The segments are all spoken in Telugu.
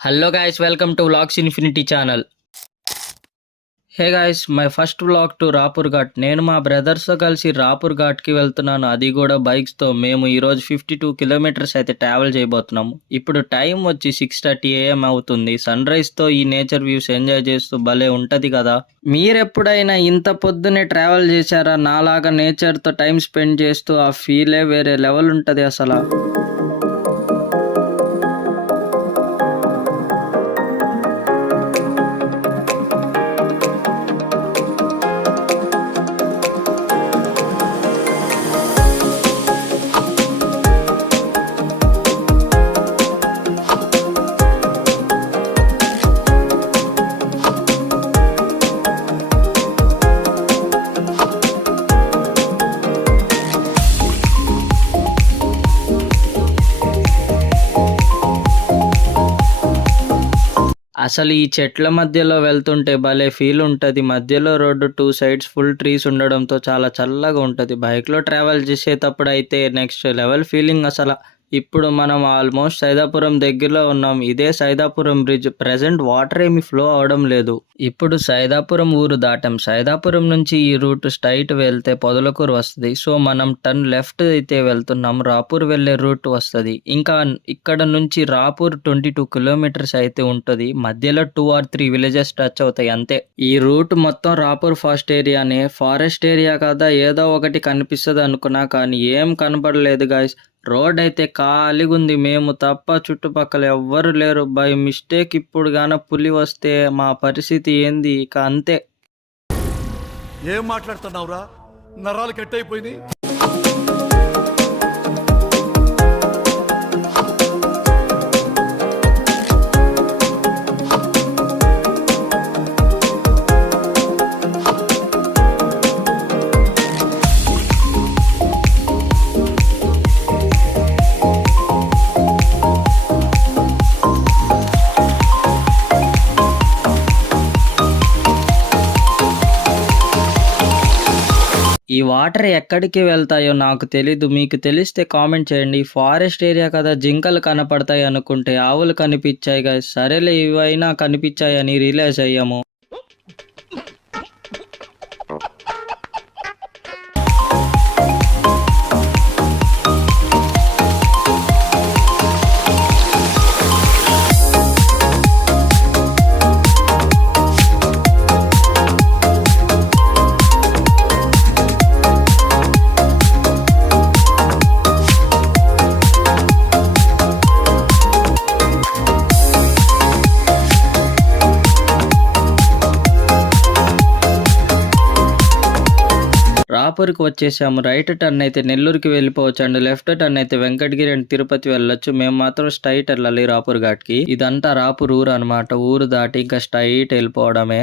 Hello guys, welcome to Vlogs Infinity channel. Hey guys, my first vlog to Rapur ghat. నేను మా బ్రదర్స్తో కలిసి రాపూర్ ఘాట్కి వెళ్తున్నాను, అది కూడా బైక్స్తో. మేము ఈరోజు 52 కిలోమీటర్స్ అయితే ట్రావెల్ చేయబోతున్నాము. ఇప్పుడు టైం వచ్చి 6:30 AM అవుతుంది. సన్ రైజ్తో ఈ నేచర్ వ్యూస్ ఎంజాయ్ చేస్తూ భలే ఉంటుంది కదా. మీరెప్పుడైనా ఇంత పొద్దునే ట్రావెల్ చేశారా? నాలాగా నేచర్తో టైం స్పెండ్ చేస్తూ ఆ ఫీలే వేరే లెవెల్ ఉంటుంది అసలు. అసలు ఈ చెట్ల మధ్యలో వెళ్తుంటే భలే ఫీల్ ఉంటుంది. మధ్యలో రోడ్డు, 2 సైడ్స్ ఫుల్ ట్రీస్ ఉండడంతో చాలా చల్లగా ఉంటుంది. బైక్లో ట్రావెల్ చేసేటప్పుడు అయితే నెక్స్ట్ లెవెల్ ఫీలింగ్ అసలు. ఇప్పుడు మనం ఆల్మోస్ట్ సైదాపురం దగ్గరలో ఉన్నాం. ఇదే సైదాపురం బ్రిడ్జ్. ప్రెజెంట్ వాటర్ ఏమి ఫ్లో అవడం లేదు. ఇప్పుడు సైదాపురం ఊరు దాటాం. సైదాపురం నుంచి ఈ రూట్ స్ట్రైట్ వెళ్తే పొదలకూరు వస్తుంది. సో మనం టర్న్ లెఫ్ట్ అయితే వెళ్తున్నాం. రాపూర్ వెళ్ళే రూట్ వస్తుంది. ఇంకా ఇక్కడ నుంచి రాపూర్ 22 కిలోమీటర్స్ అయితే ఉంటుంది. మధ్యలో 2 or 3 విలేజెస్ టచ్ అవుతాయి అంతే. ఈ రూట్ మొత్తం రాపూర్ ఫారెస్ట్ ఏరియానే. ఫారెస్ట్ ఏరియా కదా, ఏదో ఒకటి కనిపిస్తుంది అనుకున్నా, కానీ ఏం కనపడలేదు గాయస్. రోడ్ అయితే ఖాళీగా ఉంది. మేము తప్ప చుట్టుపక్కల ఎవ్వరు లేరు. బై మిస్టేక్ ఇప్పుడు గాన పులి వస్తే మా పరిస్థితి ఏంది ఇక అంతే. ఏం మాట్లాడుతున్నావురా? నరాలు కట్ అయిపోయింది. ఈ వాటర్ ఎక్కడికి వెళ్తాయో నాకు తెలీదు. మీకు తెలిస్తే కామెంట్ చేయండి. ఫారెస్ట్ ఏరియా కదా, జింకలు కనపడతాయి అనుకుంటే ఆవులు కనిపించాయి గాయస్. సరేలే, ఇవైనా కనిపించాయని రియలైజ్ అయ్యాము. రాపూర్కి వచ్చేసాము. రైట్ టర్న్ అయితే నెల్లూరుకి వెళ్ళిపోవచ్చు అండ్ లెఫ్ట్ టర్న్ అయితే వెంకటగిరి అండ్ తిరుపతి వెళ్ళొచ్చు. మేము మాత్రం స్ట్రైట్ వెళ్ళాలి రాపూర్ ఘాట్కి. ఇదంతా రాపూర్ ఊరు అనమాట. ఊరు దాటి ఇంకా స్ట్రైట్ వెళ్ళిపోవడమే.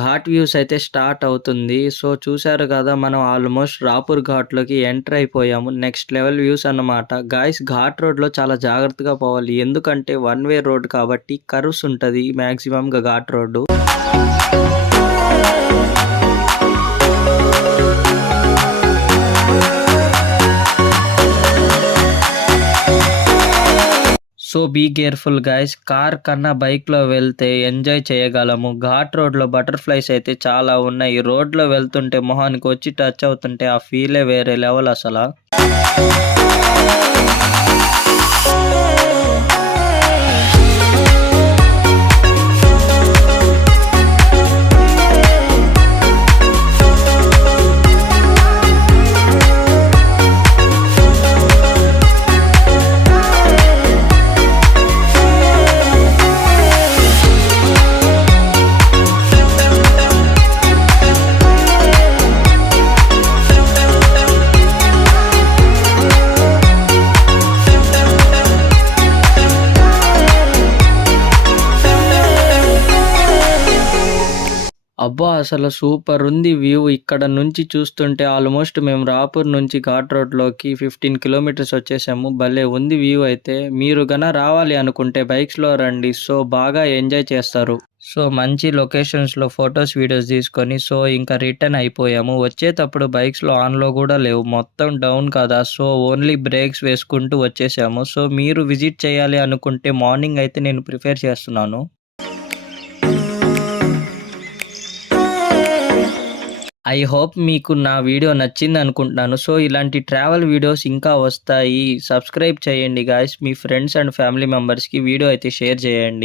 ఘాట్ వ్యూస్ అయితే స్టార్ట్ అవుతుంది. సో చూసారు కదా, మనం ఆల్మోస్ట్ రాపూర్ ఘాట్లోకి ఎంటర్ అయిపోయాము. నెక్స్ట్ లెవెల్ వ్యూస్ అన్నమాట. గాయస్, ఘాట్ రోడ్లో చాలా జాగ్రత్తగా పోవాలి. ఎందుకంటే 1 వే రోడ్ కాబట్టి కర్వ్స్ ఉంటుంది మ్యాక్సిమంగా ghat road. So be careful guys. Car కన్నా బైక్లో వెళ్తే ఎంజాయ్ చేయగలము. ఘాట్ రోడ్లో బటర్ఫ్లైస్ అయితే చాలా ఉన్నాయి. రోడ్లో వెళ్తుంటే మొహానికి వచ్చి టచ్ అవుతుంటే ఆ ఫీలే వేరే లెవెల్ అసలు. అసలు సూపర్ ఉంది వ్యూ. ఇక్కడ నుంచి చూస్తుంటే ఆల్మోస్ట్ మేము రాపూర్ నుంచి ఘాట్ రోడ్లోకి 15 కిలోమీటర్స్ వచ్చేసాము. భలే ఉంది వ్యూ అయితే. మీరు గన రావాలి అనుకుంటే బైక్స్లో రండి. సో బాగా ఎంజాయ్ చేస్తారు. సో మంచి లొకేషన్స్లో ఫొటోస్ వీడియోస్ తీసుకొని సో ఇంకా రిటర్న్ అయిపోయాము. వచ్చేటప్పుడు బైక్స్లో ఆన్లో కూడా లేవు, మొత్తం డౌన్ కదా. సో ఓన్లీ బ్రేక్స్ వేసుకుంటూ వచ్చేసాము. సో మీరు విజిట్ చేయాలి అనుకుంటే మార్నింగ్ అయితే నేను ప్రిఫర్ చేస్తున్నాను. ఐ హోప్ మీకు నా వీడియో నచ్చింది అనుకుంటున్నాను. సో ఇలాంటి ట్రావెల్ వీడియోస్ ఇంకా వస్తాయి. సబ్స్క్రైబ్ చేయండి guys. Me friends and family మెంబర్స్కి వీడియో అయితే షేర్ చేయండి.